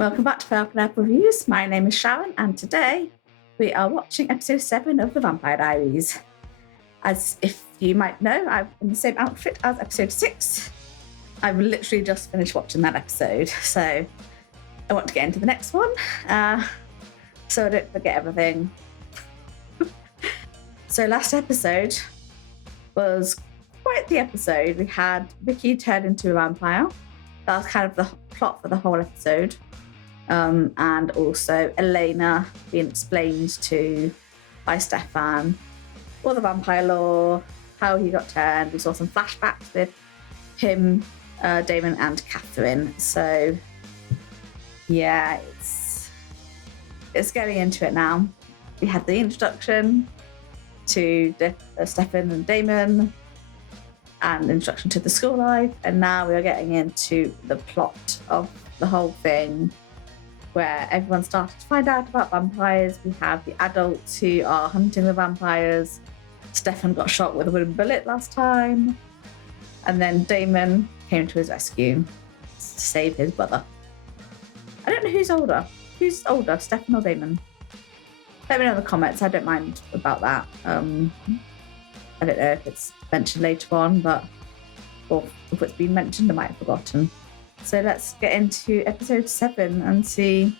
Welcome back to Falcon Apple Reviews. My name is Sharon, and today we are watching episode 7 of The Vampire Diaries. As if you might know, I'm in the same outfit as episode 6. I've literally just finished watching that episode, so I want to get into the next one, so I don't forget everything. So last episode was quite the episode. We had Vicky turned into a vampire. That was kind of the plot for the whole episode. And also Elena being explained to by Stefan all the vampire lore, how he got turned. We saw some flashbacks with him, Damon and Catherine. So yeah, it's getting into it now. We had the introduction to Stefan and Damon and introduction to the school life, and now we are getting into the plot of the whole thing, where everyone started to find out about vampires. We have the adults who are hunting the vampires. Stefan got shot with a wooden bullet last time. And then Damon came to his rescue to save his brother. I don't know who's older. Who's older, Stefan or Damon? Let me know in the comments. I don't mind about that. I don't know if it's mentioned later on, or if it's been mentioned, I might have forgotten. So let's get into episode 7 and see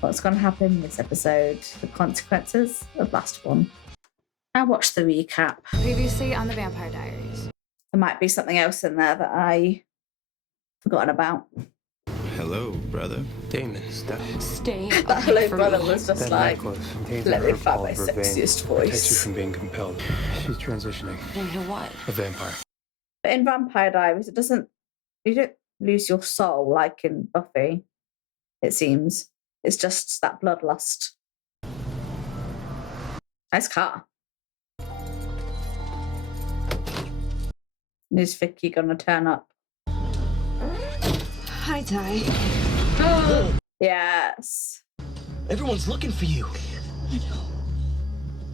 what's going to happen in this episode, the consequences of last one. I'll watch the recap. Previously on the Vampire Diaries. There might be something else in there that I forgotten about. Hello, brother. Damon, Stay That hello brother was just that like, necklace contains let a me herb find called my vervain. sexiest Protects you voice. from being compelled. She's transitioning. into what? A vampire. But in Vampire Diaries, you don't lose your soul like in Buffy, it seems. It's just that bloodlust. Nice car. Is Vicky gonna turn up? Hi, Ty. Yes. Everyone's looking for you. I know.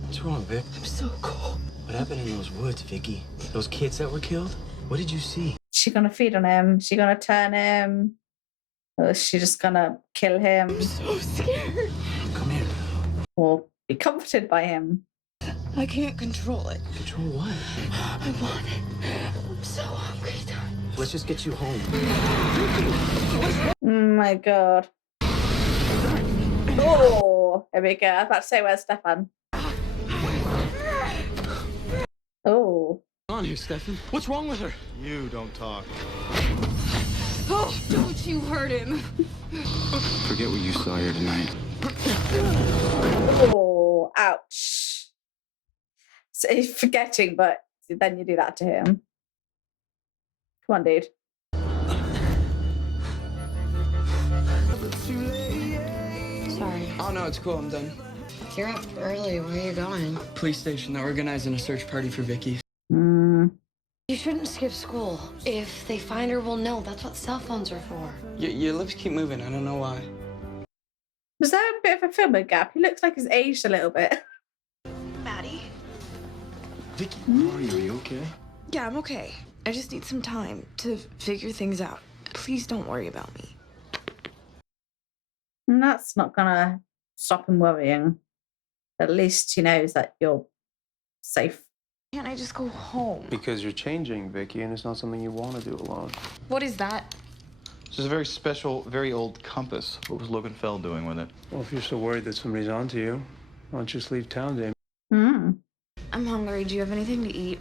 What's wrong, Vic? I'm so cold. What happened in those woods, Vicky? Those kids that were killed? What did you see? She gonna feed on him? She gonna turn him? Or is she just gonna kill him? I'm so scared. Come here. Or be comforted by him? I can't control it. Control what? I want it. I'm so hungry, Ty. Let's just get you home. Oh my god. Oh, here we go. I was about to say, where's Stefan? Oh. On here, Stefan. What's wrong with her? You don't talk. Oh, don't you hurt him. Forget what you saw here tonight. Oh, ouch. So he's forgetting, but then you do that to him. Come on, dude. Sorry. Oh, no, it's cool. I'm done. You're up early. Where are you going? Police station. They're organizing a search party for Vicky. You shouldn't skip school. If they find her, we'll know. That's what cell phones are for. Your lips keep moving. I don't know why. Was there a bit of a filming gap? He looks like he's aged a little bit. Maddie? Vicky, how are you? Are you okay? Yeah, I'm okay. I just need some time to figure things out. Please don't worry about me. And that's not gonna stop him worrying. At least he knows that you're safe. Can't I just go home? Because you're changing, Vicky, and it's not something you want to do alone. What is that? This is a very special, very old compass. What was Logan Fell doing with it? Well, if you're so worried that somebody's onto you, why don't you just leave town, Damon? I'm hungry. Do you have anything to eat?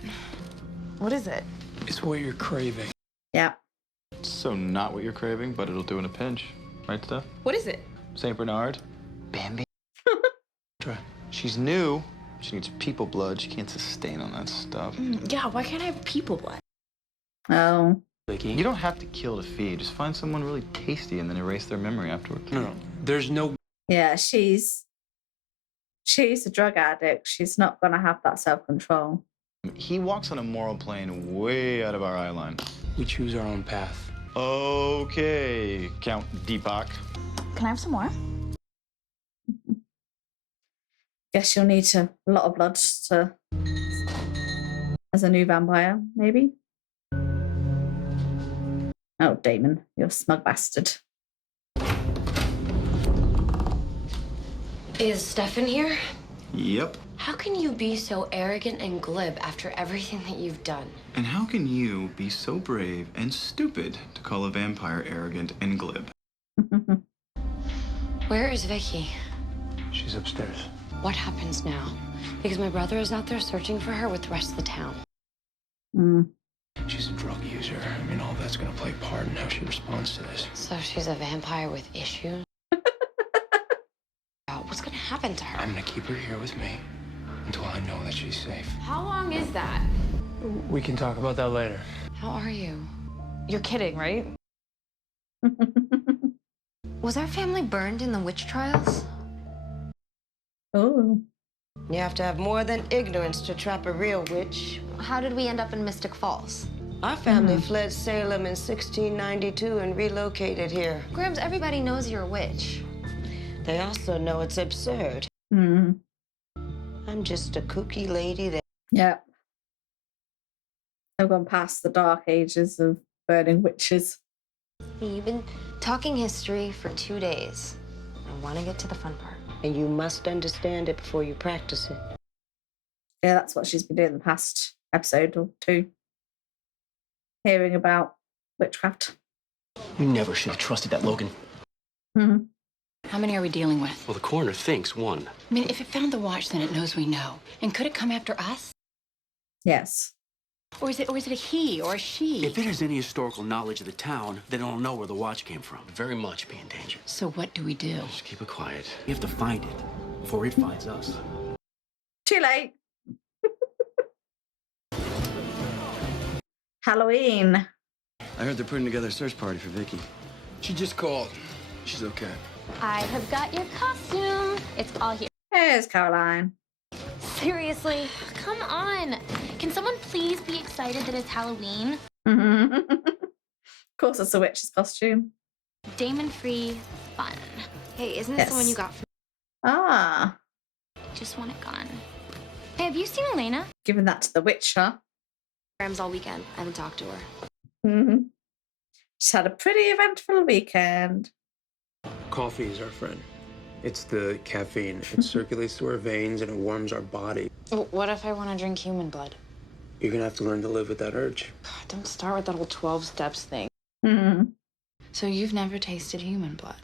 What is it? It's what you're craving. Yeah. So not what you're craving, but it'll do in a pinch. Right, Steph? What is it? St. Bernard? Bambi? Try. She's new. She needs people blood. She can't sustain on that stuff. Yeah, why can't I have people blood? Oh. Vicky. You don't have to kill to feed. Just find someone really tasty and then erase their memory afterwards. No. There's no... Yeah, she's a drug addict. She's not gonna have that self-control. He walks on a moral plane way out of our eye line. We choose our own path. Okay, Count Deepak. Can I have some more? Guess you'll need a lot of blood as a new vampire, maybe. Oh, Damon, you're a smug bastard. Is Stefan here? Yep. How can you be so arrogant and glib after everything that you've done? And how can you be so brave and stupid to call a vampire arrogant and glib? Where is Vicky? She's upstairs. What happens now? Because my brother is out there searching for her with the rest of the town. Mm. She's a drug user. I mean, all that's gonna play a part in how she responds to this. So she's a vampire with issues? What's gonna happen to her? I'm gonna keep her here with me until I know that she's safe. How long is that? We can talk about that later. How are you? You're kidding, right? Was our family burned in the witch trials? Oh. You have to have more than ignorance to trap a real witch. How did we end up in Mystic Falls? Our family fled Salem in 1692 and relocated here. Grams, everybody knows you're a witch. They also know it's absurd. Mm. I'm just a kooky lady that... Yep. I've gone past the dark ages of burning witches. You've been talking history for 2 days. I want to get to the fun part. And you must understand it before you practice it. Yeah, that's what she's been doing the past episode or two. Hearing about witchcraft. You never should have trusted that Logan. Mm-hmm. How many are we dealing with? Well, the coroner thinks one. I mean, if it found the watch, then it knows we know. And could it come after us? Yes. Or is it a he or a she? If it has any historical knowledge of the town, then it'll know where the watch came from. Very much be in danger. So what do we do? Just keep it quiet. We have to find it before it finds us. Too late. Halloween. I heard they're putting together a search party for Vicky. She just called. She's okay. I have got your costume. It's all here. Here's Caroline. Seriously, come on. Can someone please be excited that it's Halloween? Of course, it's a witch's costume. Demon-free fun. Hey, isn't this Yes. the one you got for Ah, Just want it gone. Hey, have you seen Elena? giving that to the witch, huh? Grams all weekend. I haven't talked to her. Mm-hmm. She's had a pretty eventful weekend. Coffee is our friend. It's the caffeine. It circulates through our veins and it warms our body. What if I want to drink human blood? You're gonna have to learn to live with that urge. God, don't start with that whole 12 steps thing. Mm-hmm. So you've never tasted human blood?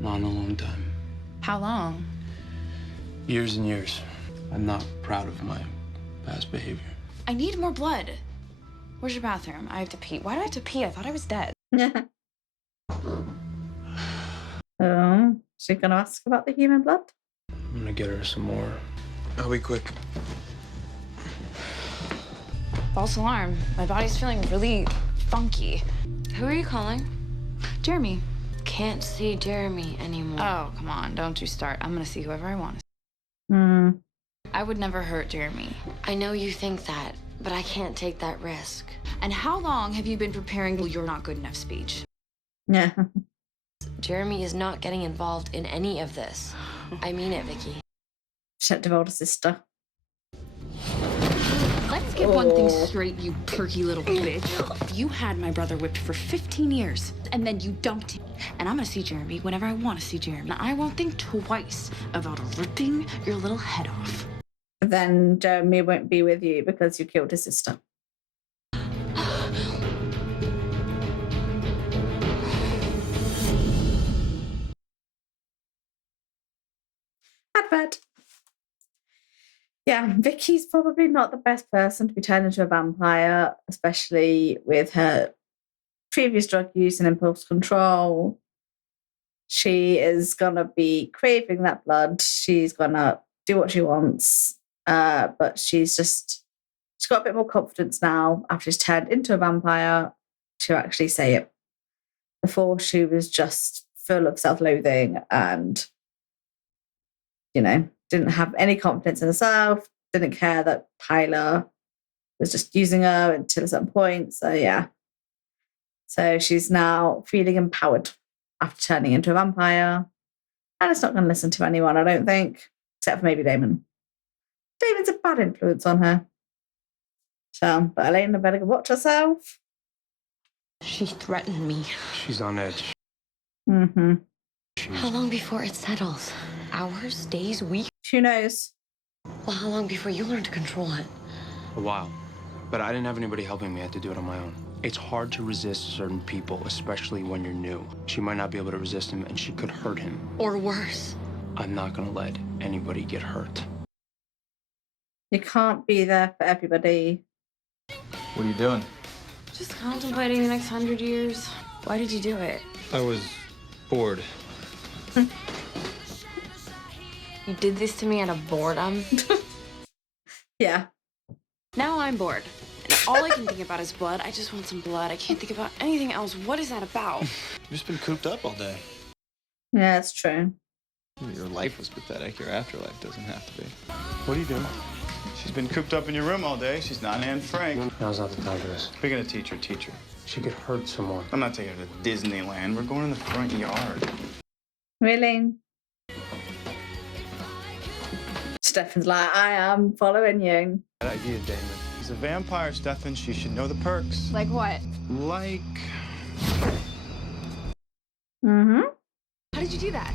Not in a long time. How long? Years and years. I'm not proud of my past behavior. I need more blood. Where's your bathroom? I have to pee. Why do I have to pee? I thought I was dead. Oh, she's gonna ask about the human blood? I'm gonna get her some more. I'll be quick. False alarm. My body's feeling really funky. Who are you calling? Jeremy. Can't see Jeremy anymore. Oh, come on. Don't you start. I'm going to see whoever I want to see. Hmm. I would never hurt Jeremy. I know you think that, but I can't take that risk. And how long have you been preparing the "you're not good enough" speech? Yeah. Jeremy is not getting involved in any of this. I mean it, Vicky. She had an older sister. Let's get one thing straight, you perky little bitch. You had my brother whipped for 15 years, and then you dumped him. And I'm gonna see Jeremy whenever I want to see Jeremy. And I won't think twice about ripping your little head off. Then Jeremy won't be with you because you killed his sister. Advert. Yeah, Vicky's probably not the best person to be turned into a vampire, especially with her previous drug use and impulse control. She is going to be craving that blood. She's going to do what she wants. But she's got a bit more confidence now after she's turned into a vampire to actually say it. Before, she was just full of self-loathing and, didn't have any confidence in herself, didn't care that Tyler was just using her until a certain point. So, yeah. So she's now feeling empowered after turning into a vampire. And it's not going to listen to anyone, I don't think, except for maybe Damon. Damon's a bad influence on her. So, but Elena better go watch herself. She threatened me. She's on edge. Mm-hmm. How long before it settles? Hours, days, weeks? Who knows? Well, how long before you learn to control it? A while. But I didn't have anybody helping me. I had to do it on my own. It's hard to resist certain people, especially when you're new. She might not be able to resist him, and she could hurt him. Or worse. I'm not gonna let anybody get hurt. You can't be there for everybody. What are you doing? Just contemplating the next 100 years. Why did you do it? I was bored. You did this to me out of boredom? Yeah. Now I'm bored. And all I can think about is blood. I just want some blood. I can't think about anything else. What is that about? You've just been cooped up all day. Yeah, it's true. Your life was pathetic. Your afterlife doesn't have to be. What are you doing? She's been cooped up in your room all day. She's not Anne Frank. Now's not the time for this. We're gonna teach her. She could hurt someone. I'm not taking her to Disneyland. We're going in the front yard. Really? Stefan's like, I am following you. Bad idea, Damon. She's a vampire, Stefan. She should know the perks. Like what? Like... Mm-hmm. How did you do that?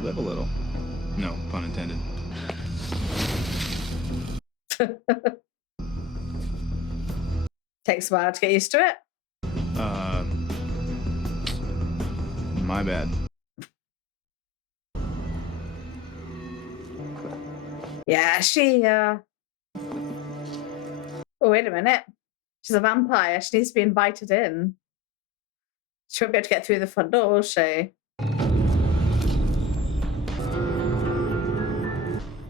Live a little. No, pun intended. Takes a while to get used to it. My bad. Yeah, she, Oh, wait a minute. She's a vampire. She needs to be invited in. She won't be able to get through the front door, will she?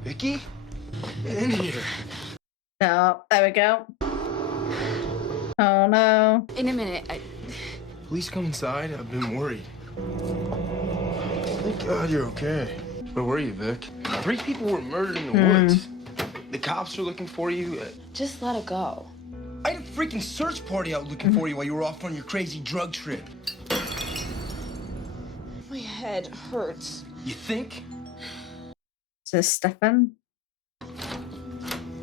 Vicky? Get in here. Oh, there we go. Oh, no. In a minute. Please come inside. I've been worried. Thank God you're okay. Where were you, Vic? 3 people were murdered in the woods. The cops are looking for you. Just let it go. I had a freaking search party out looking for you while you were off on your crazy drug trip. My head hurts. You think? Is this Stefan?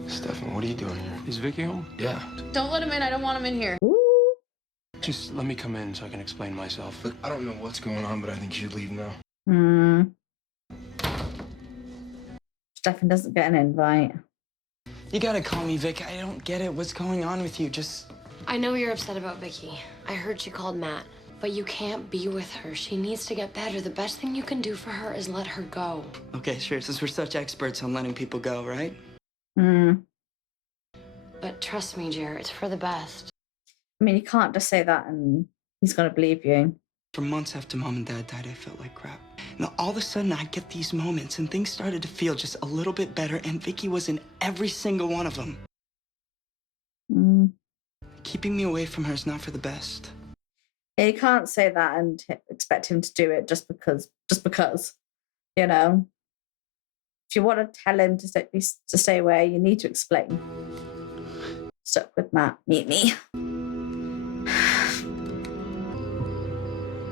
Stefan, what are you doing here? Is Vicky home? Yeah. Don't let him in. I don't want him in here. Ooh. Just let me come in so I can explain myself. Look, I don't know what's going on, but I think you should leave now. Stefan doesn't get an invite. You gotta call me, Vic. I don't get it. What's going on with you? Just... I know you're upset about Vicky. I heard she called Matt. But you can't be with her. She needs to get better. The best thing you can do for her is let her go. Okay, sure. Since we're such experts on letting people go, right? But trust me, Jared, it's for the best. I mean, you can't just say that and he's going to believe you. For months after Mom and Dad died, I felt like crap. And all of a sudden, I get these moments, and things started to feel just a little bit better, and Vicky was in every single one of them. Keeping me away from her is not for the best. Yeah, you can't say that and expect him to do it just because, you know. If you want to tell him to stay away, you need to explain. Stuck with Matt, meet me.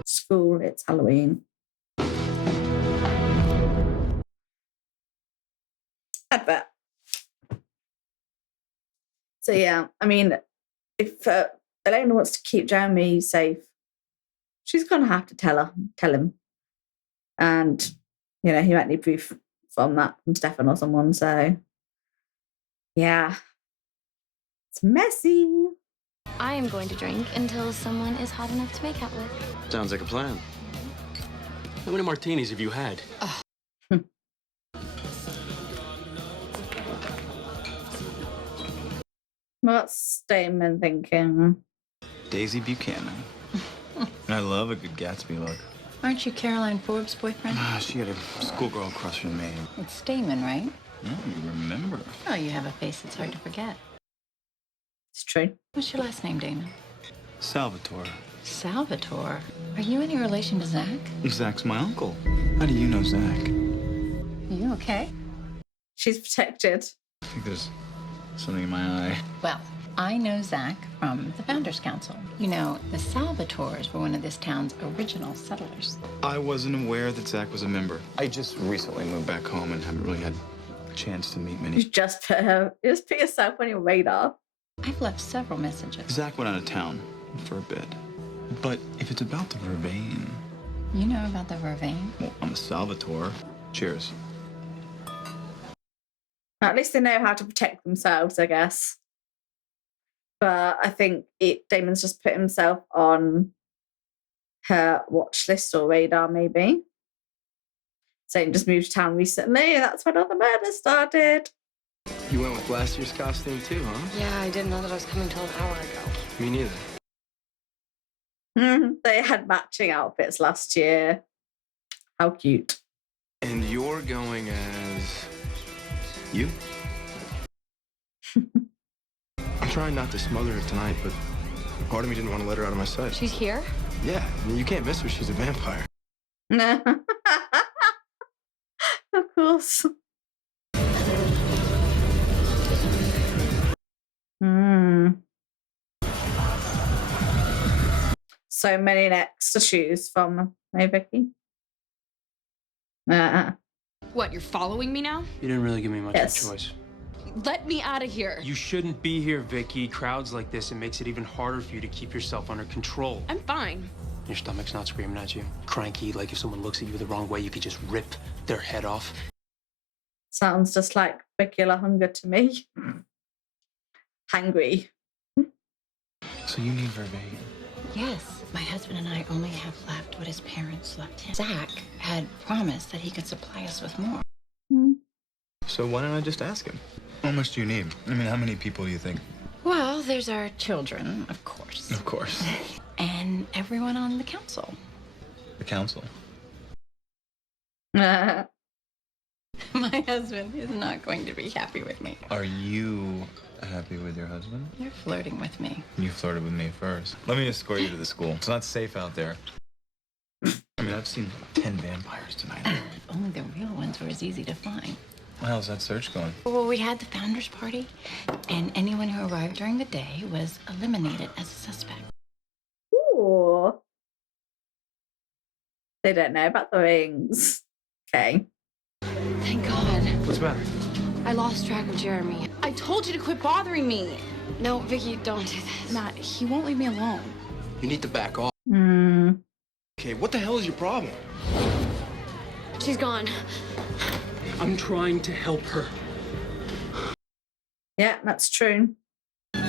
School, it's Halloween. Advert. So yeah, I mean, if Elena wants to keep Jeremy safe, she's gonna have to tell him, and you know he might need proof from Stefan or someone. So yeah, it's messy. I am going to drink until someone is hot enough to make out with. Sounds like a plan. How many martinis have you had? What's Damon thinking? Daisy Buchanan. And I love a good Gatsby look. Aren't you Caroline Forbes' boyfriend? She had a schoolgirl crush on me. It's Damon, right? Oh, you remember. Oh, you have a face that's hard to forget. It's true. What's your last name, Damon? Salvatore. Salvatore? Are you any relation to Zach? Zach's my uncle. How do you know Zach? Are you okay? She's protected. I think there's something in my eye. Well, I know Zach from the Founders Council. You know, the Salvatores were one of this town's original settlers. I wasn't aware that Zach was a member. I just recently moved back home and haven't really had a chance to meet many. You just put yourself on your radar. I've left several messages. Zach went out of town for a bit. But if it's about the Vervain, You know about the vervain? Well, I'm a Salvatore. Cheers. At least they know how to protect themselves, I guess. But I think Damon's just put himself on her watch list or radar, maybe. Saying just moved to town recently, and that's when all the murders started. You went with last year's costume too, huh? Yeah, I didn't know that I was coming till an hour ago. Me neither. They had matching outfits last year. How cute. And you're going as... you? I'm trying not to smother her tonight, but part of me didn't want to let her out of my sight. She's here? Yeah, I mean, you can't miss her. She's a vampire. Of course. So many necks to choose from, hey Vicky? What, you're following me now? You didn't really give me much of a Yes. choice. Let me out of here. You shouldn't be here, Vicky. Crowds like this, it makes it even harder for you to keep yourself under control. I'm fine. Your stomach's not screaming at you. Cranky, like if someone looks at you the wrong way, you could just rip their head off. Sounds just like regular hunger to me. Hangry. So you need vervain. Yes. My husband and I only have left what his parents left him. Zach had promised that he could supply us with more. So why don't I just ask him? How much do you need? I mean, how many people do you think? Well, there's our children, of course. Of course. And everyone on the council. The council. My husband is not going to be happy with me. Are you happy with your husband? You're flirting with me. You flirted with me first. Let me escort you to the school. It's not safe out there. I mean, I've seen 10 vampires tonight. If only the real ones were as easy to find. How's that search going? Well, we had the founders party, and anyone who arrived during the day was eliminated as a suspect. Ooh. They don't know about the rings. Okay. Thank God. What's the matter? I lost track of Jeremy. I told you to quit bothering me. No, Vicky, don't do this. Matt, he won't leave me alone. You need to back off. Okay, what the hell is your problem? She's gone. I'm trying to help her. Yeah, that's true. You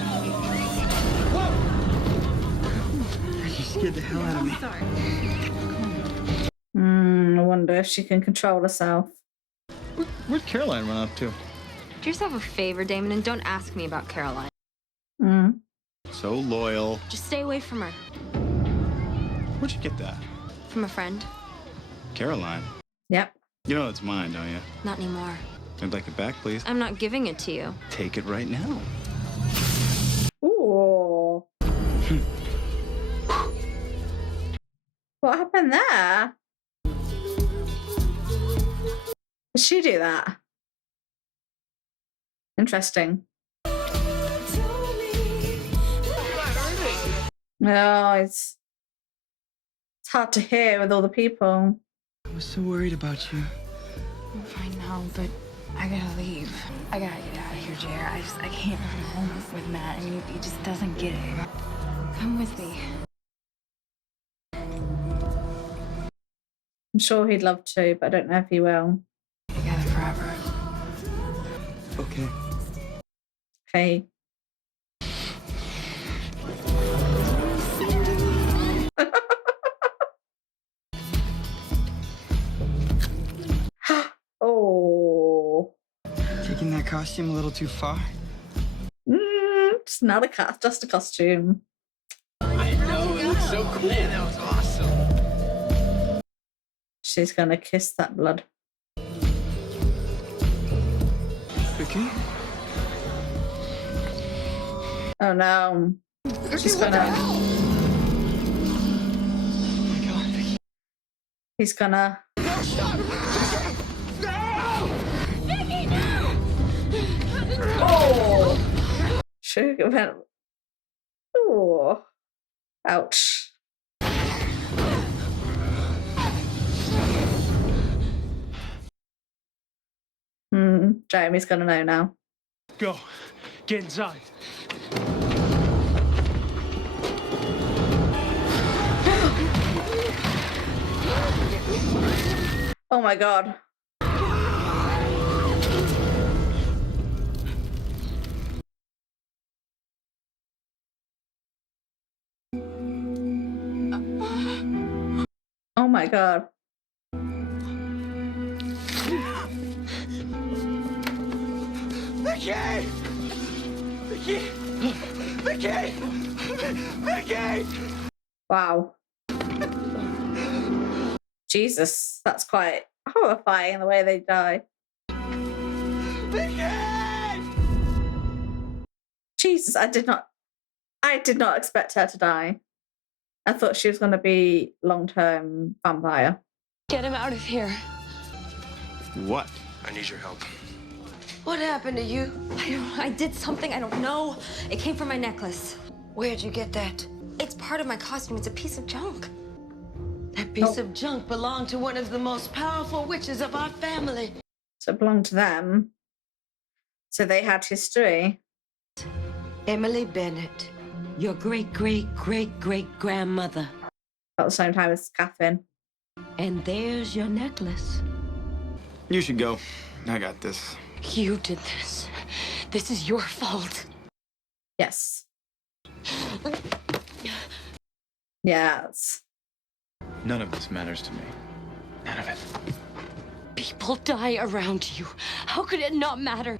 scared the hell out of me. Sorry. I wonder if she can control herself. Where'd Caroline run up to? Do yourself a favor, Damon, and don't ask me about Caroline. So loyal. Just stay away from her. Where'd you get that? From a friend. Caroline. Yep. You know it's mine, don't you? Not anymore. I'd like it back, please. I'm not giving it to you. Take it right now. Ooh. What happened there? Did she do that? Interesting. No, it's hard to hear with all the people. I was so worried about you. I know, but I gotta leave. I gotta get out of here, Jer. I can't come home with Matt. I mean, he just doesn't get it. Come with me. I'm sure he'd love to, but I don't know if he will. Together forever. Okay. Okay. Oh. Taking that costume a little too far? Just not a cast, just a costume. I know, it looks so cool. Man, that was awesome. She's gonna kiss that blood. Vicky? Oh no. She's gonna. Oh my God, Vicky. He's gonna. No, stop! No! Vicky, no! Oh! She went. Oh. Ouch. Jeremy's gonna know now. Go. Get inside. Oh my god. Oh my god. Vicky! Vicky! Vicky! Vicky! Wow. Jesus, that's quite horrifying the way they die. Vicky! Jesus, I did not expect her to die. I thought she was going to be long-term vampire. Get him out of here. What? I need your help. What happened to you? I did something, I don't know. It came from my necklace. Where'd you get that? It's part of my costume. It's a piece of junk. That piece of junk belonged to one of the most powerful witches of our family. So it belonged to them. So they had history. Emily Bennett, your great-great-great-great-grandmother. At the same time as Catherine. And there's your necklace. You should go. I got this. You did this. This is your fault. Yes. Yes. None of this matters to me. None of it. People die around you. How could it not matter?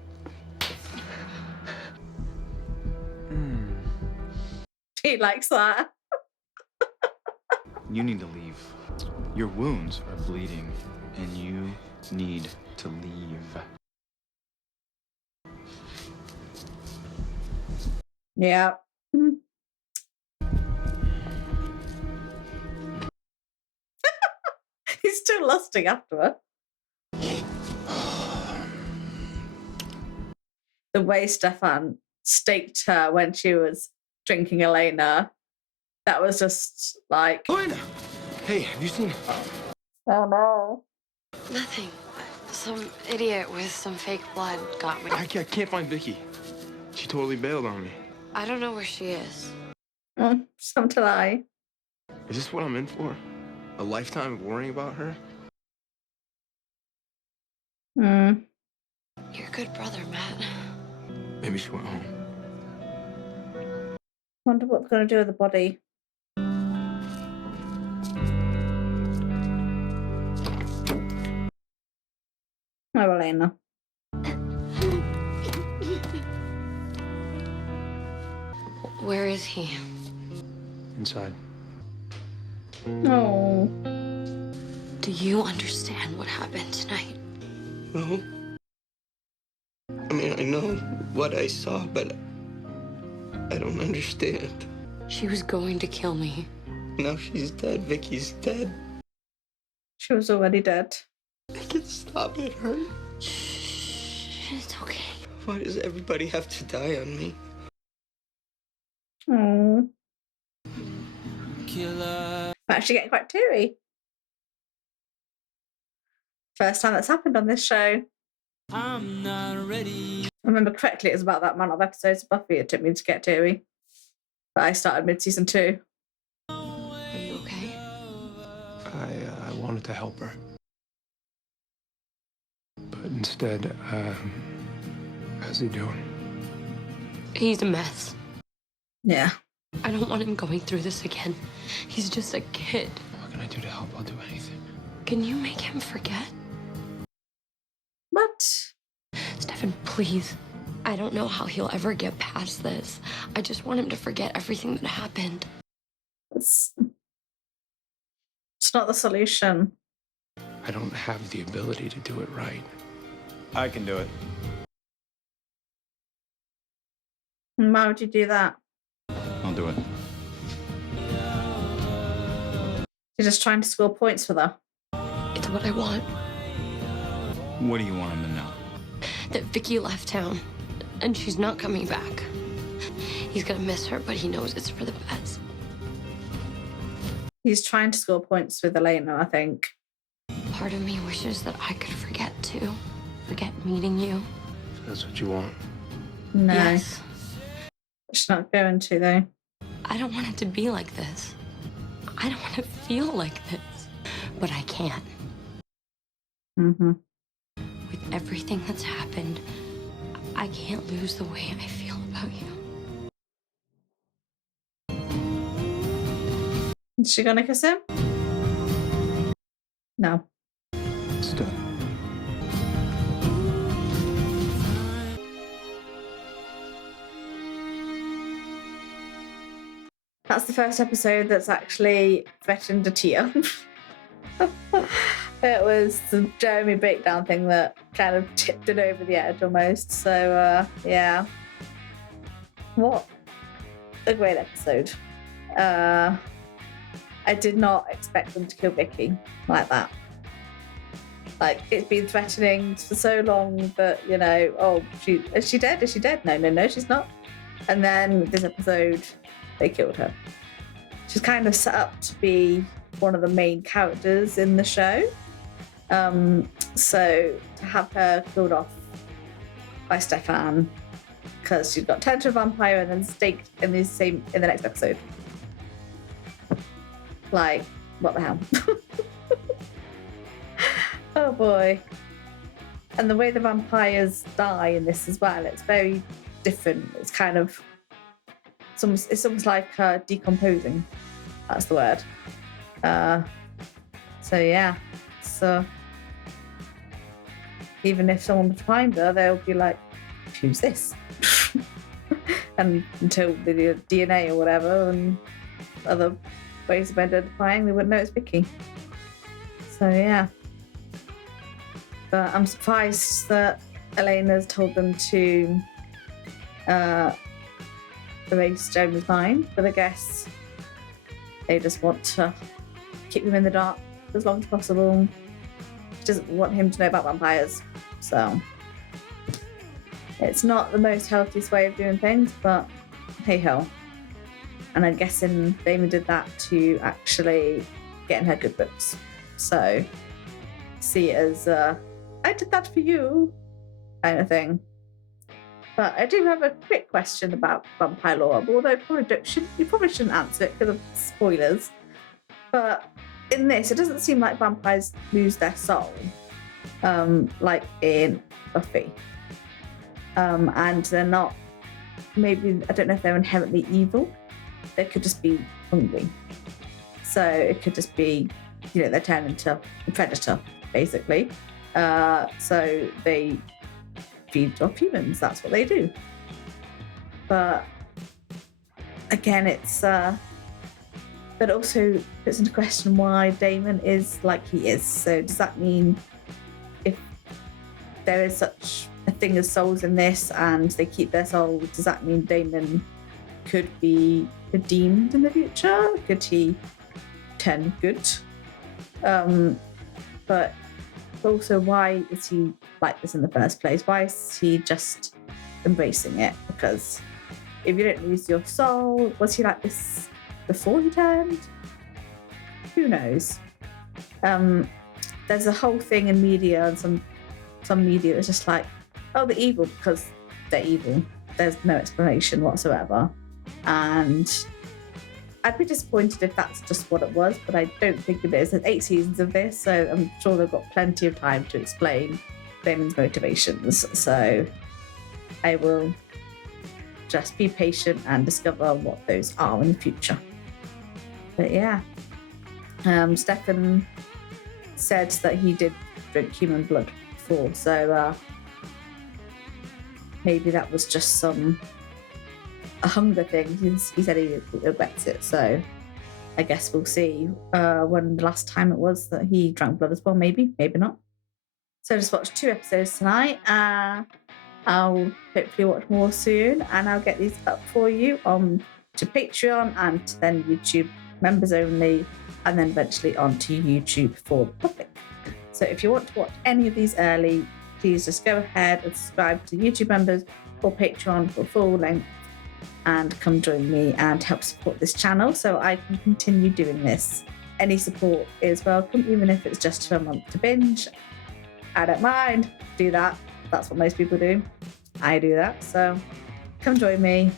She likes that. You need to leave. Your wounds are bleeding, and you need to leave. Yeah. He's still lusting after her. The way Stefan staked her when she was drinking Elena, that was just like... Elena! Hey, have you seen... Oh no. Nothing. Some idiot with some fake blood got me. I can't find Vicky. She totally bailed on me. I don't know where she is. Some to lie. Is this what I'm in for? A lifetime of worrying about her? Hmm. You're a good brother, Matt. Maybe she went home. Wonder what they're going to do with the body. Oh, Elena. Where is he? Inside. Oh. Do you understand what happened tonight? No. I mean, I know what I saw, but I don't understand. She was going to kill me. Now she's dead. Vicky's dead. She was already dead. I can stop it, hurt. Shh, it's okay. Why does everybody have to die on me? Oh. I'm actually getting quite teary. First time that's happened on this show. I'm not ready. I remember correctly, it was about that amount of episodes of Buffy it took me to get teary. But I started mid-season 2. Are you okay? I wanted to help her. But instead, how's he doing? He's a mess. Yeah. I don't want him going through this again. He's just a kid. What can I do to help? I'll do anything. Can you make him forget? What? Stefan, please. I don't know how he'll ever get past this. I just want him to forget everything that happened. It's not the solution. I don't have the ability to do it right. I can do it. Why would you do that? I'll do it. You're just trying to score points with her. It's what I want. What do you want him to know? That Vicky left town, and she's not coming back. He's gonna miss her, but he knows it's for the best. He's trying to score points with Elena, I think. Part of me wishes that I could forget too. Forget meeting you. If that's what you want. No. Yes. She's not going to, though. I don't want it to be like this. I don't want to feel like this. But I can't. Mm-hmm. With everything that's happened, I can't lose the way I feel about you. Is she gonna kiss him? No. It's done. That's the first episode that's actually threatened a tear. It was the Jeremy breakdown thing that kind of tipped it over the edge almost. So, yeah. What a great episode. I did not expect them to kill Vicky like that. Like, it's been threatening for so long that, you know, oh, is she dead? Is she dead? No, she's not. And then this episode, they killed her. She's kind of set up to be one of the main characters in the show. So to have her killed off by Stefan because she got turned to a vampire and then staked in the next episode. Like, what the hell? Oh boy. And the way the vampires die in this as well, it's very different. It's kind of, it's almost like decomposing. That's the word. So yeah. So even if someone would find her, they'll be like, who's this? And until the DNA or whatever and other ways of identifying, they wouldn't know it's Vicky. So yeah. But I'm surprised that Elena's told them to erase Jeremy's mind, but I guess they just want to keep him in the dark as long as possible. She doesn't want him to know about vampires, so it's not the most healthiest way of doing things, but hey ho. And I'm guessing Damon did that to actually get in her good books. So see it as I did that for you kind of thing. But I do have a quick question about vampire lore, although you probably shouldn't answer it because of spoilers. But in this, it doesn't seem like vampires lose their soul, like in Buffy. And they're not, maybe, I don't know if they're inherently evil. They could just be hungry. So it could just be, you know, they're turned into a predator, basically. So they feed off humans. That's what they do. But again, it's but also puts into question why Damon is like he is. So does that mean if there is such a thing as souls in this and they keep their souls, does that mean Damon could be redeemed in the future? Could he turn good? But also, why is he like this in the first place? Why is he just embracing it? Because if you don't lose your soul, was he like this before he turned? Who knows? There's a whole thing in media, and some media is just like, oh, they're evil because they're evil. There's no explanation whatsoever. And I'd be disappointed if that's just what it was, but I don't think it is. There's 8 seasons of this, so I'm sure they've got plenty of time to explain Damon's motivations. So I will just be patient and discover what those are in the future. But yeah, Stefan said that he did drink human blood before, so maybe that was just a hunger thing. He said he regrets it, so I guess we'll see when the last time it was that he drank blood as well. Maybe not. So I just watched 2 episodes tonight. I'll hopefully watch more soon, and I'll get these up for you on to Patreon and then YouTube members only, and then eventually onto YouTube for the public. So if you want to watch any of these early, please just go ahead and subscribe to YouTube members or Patreon for full length, and come join me and help support this channel so I can continue doing this. Any support is welcome, even if it's just for a month to binge. I don't mind. Do that. That's what most people do. I do that. So come join me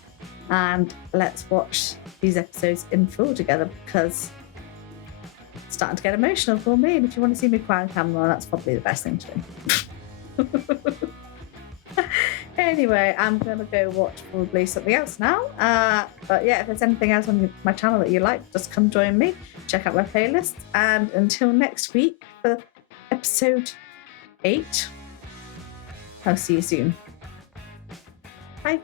and let's watch these episodes in full together, because starting to get emotional for me. And if you want to see me cry on camera, that's probably the best thing to do. Anyway, I'm going to go watch probably something else now. But yeah, if there's anything else on my channel that you like, just come join me. Check out my playlist. And until next week for episode 8, I'll see you soon. Bye.